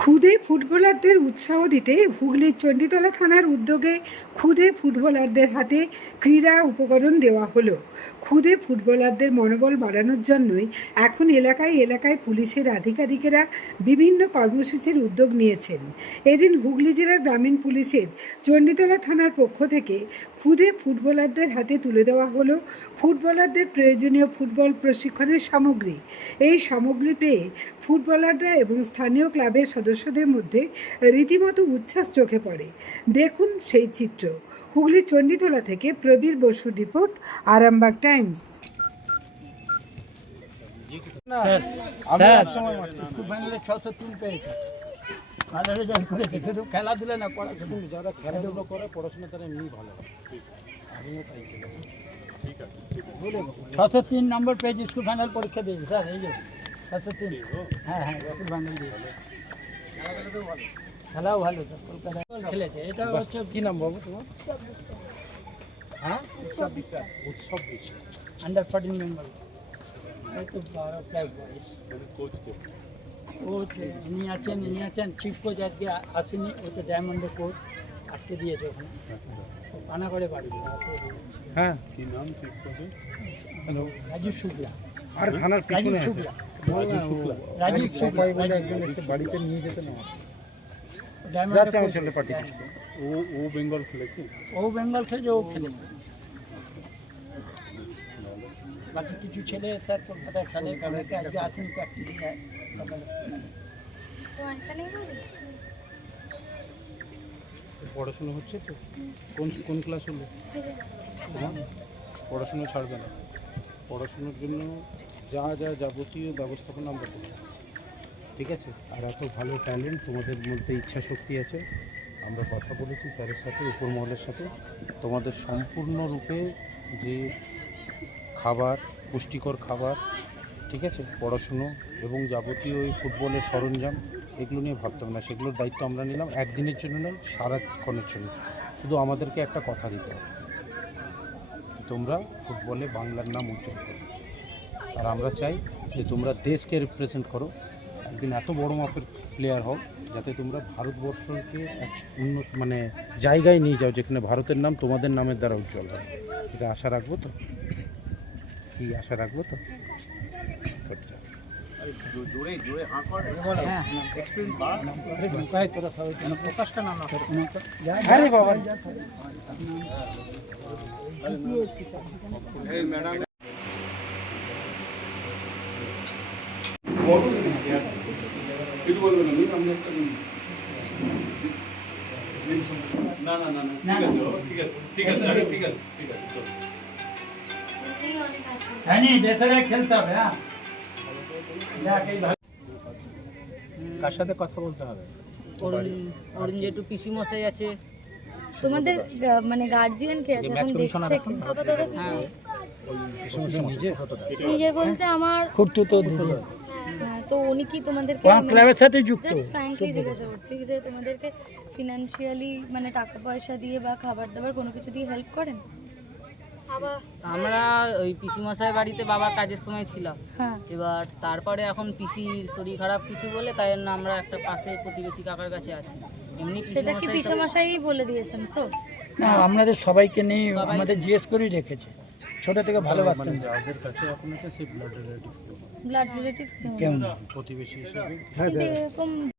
খুদে ফুটবলারদের উৎসাহ দিতে হুগলির চণ্ডীতলা থানার উদ্যোগে খুদে ফুটবলারদের হাতে ক্রীড়া উপকরণ দেওয়া হলো। খুদে ফুটবলারদের মনোবল বাড়ানোর জন্যই এখন এলাকায় এলাকায় পুলিশের আধিকারিকেরা বিভিন্ন কর্মসূচির উদ্যোগ নিয়েছেন। এদিন হুগলি জেলার গ্রামীণ পুলিশের চণ্ডীতলা থানার পক্ষ থেকে খুদে ফুটবলারদের হাতে তুলে দেওয়া হলো ফুটবলারদের প্রয়োজনীয় ফুটবল প্রশিক্ষণের সামগ্রী। এই সামগ্রী পেয়ে ফুটবলাররা এবং স্থানীয় ক্লাবের সদস্যদের মধ্যে রীতিমতো উচ্ছ্বাস চোখে পড়ে। দেখুন সেই চিত্র। হুগলি চণ্ডীতলা থেকে প্রবীর বসুর রিপোর্ট, আরামবাগ টাইমস খেলাধুলা না পড়াশোনা। যারা খেলাধুলো করে পড়াশোনা তারা এমনি ভালো। আমিও তাই ছিল ছশো তিন নম্বর পেয়েছি স্কুল ফাইনাল পরীক্ষা দিয়েছি। স্যার এই যে ছশো তিন। হ্যাঁ হ্যাঁ স্কুল ফাইনাল খেলাও ভালো স্যার। কলকাতায় খেলেছে। এটা হচ্ছে কি নাম বাবু তোমার? হ্যাঁ? উৎসব বিশ্বাস। উৎসব বিশ্বাস। আন্ডার ফোর্টিন মেম্বার এই তো বারো প্রায় বয়স কোচ ইনি আছেন ইনি আছেন চিফ কোচ আজকে আসেনি ও তো ডায়মন্ডের কোচ আটকে দিয়েছে ওখানে। পানা করে বাড়ি হ্যাঁ। কি নাম ঠিক করে হ্যালো রাজীব শুক্লা। আর থানার রাজীব পিছনে শুক্লা। রাজীব শুক্লা। রাজীব বাড়িতে নিয়ে যেতে না ছেলে পার্টি ও ও বেঙ্গল খেলেছে ও বেঙ্গল খেলেছে ও খেলেছে বাকি কিছু ছেলে স্যার কলকাতায় খেলে কালকে আজকে আসেনি প্র্যাকটিস পড়াশোনা হচ্ছে তো? কোন কোন ক্লাস হলো? হ্যাঁ? পড়াশোনা ছাড়বে না। পড়াশোনার জন্য যা যা যাবতীয় ব্যবস্থাপনা আমরা করব। ঠিক আছে? আর এত ভালো ট্যালেন্ট তোমাদের মধ্যে ইচ্ছা শক্তি আছে। আমরা কথা বলেছি স্যারের সাথে, উপর মহলের সাথে। তোমাদের সম্পূর্ণরূপে যে খাবার, পুষ্টিকর খাবার, ঠিক আছে? পড়াশুনো এবং যাবতীয় ওই ফুটবলের সরঞ্জাম, এগুলো নিয়ে ভাবতাম না। সেগুলোর দায়িত্ব আমরা নিলাম। একদিনের জন্য নয় সারাক্ষণের জন্য। শুধু আমাদেরকে একটা কথা দিতে হবে। তোমরা ফুটবলে বাংলার নাম উজ্জ্বল করো। আর আমরা চাই যে তোমরা দেশকে রিপ্রেজেন্ট করো। একদিন এত বড় মাপের প্লেয়ার হও যাতে তোমরা ভারতবর্ষকে এক উন্নত মানে জায়গায় নিয়ে যাও যেখানে ভারতের নাম তোমাদের নামের দ্বারা উজ্জ্বল হয় এটা আশা রাখব তো? কি আশা রাখব তো? নাম নি খেলতে হবে হ্যাঁ কার সাথে কথা বলতে হবে? অরুণ অরুণ জেঠু পিসি মশাই আছে। তোমাদের মানে গার্জিয়ান কে আছে? এখন দেখছে কে? হ্যাঁ। নিজের বলতে আমার খুঁড়তো তো দিদি। তো উনি কি তোমাদেরকে আমার ক্লাবের সাথে যুক্ত। জাস্ট ফ্র্যাঙ্কলি জিজ্ঞাসা করছি যে তোমাদেরকে ফিনান্সিয়ালি মানে টাকা পয়সা দিয়ে বা খাবার দাবার কোনো কিছু দিয়ে হেল্প করেন? আমরা ওই পিসি মশাই বাড়িতে বাবার কাজের সময় ছিলাম। হ্যাঁ। এবার তারপরে এখন পিসির শরীর খারাপ কিছু বলে তাই জন্য আমরা একটা পাশে প্রতিবেশী কাকার কাছে আছি। এমনি সেটা কি মশাই পিসা মশাই বলে দিয়েছেন তো? না আমাদের সবাইকে নিয়ে আমাদের জিজ্ঞেস করেই রেখেছে। ছোট থেকে ভালোবাসতেন। মানে যাদের কাছে আপনাকে সেই ব্লাড রিলেটিভ ব্লাড রিলেটিভ কেমন প্রতিবেশী হিসেবে। এরকম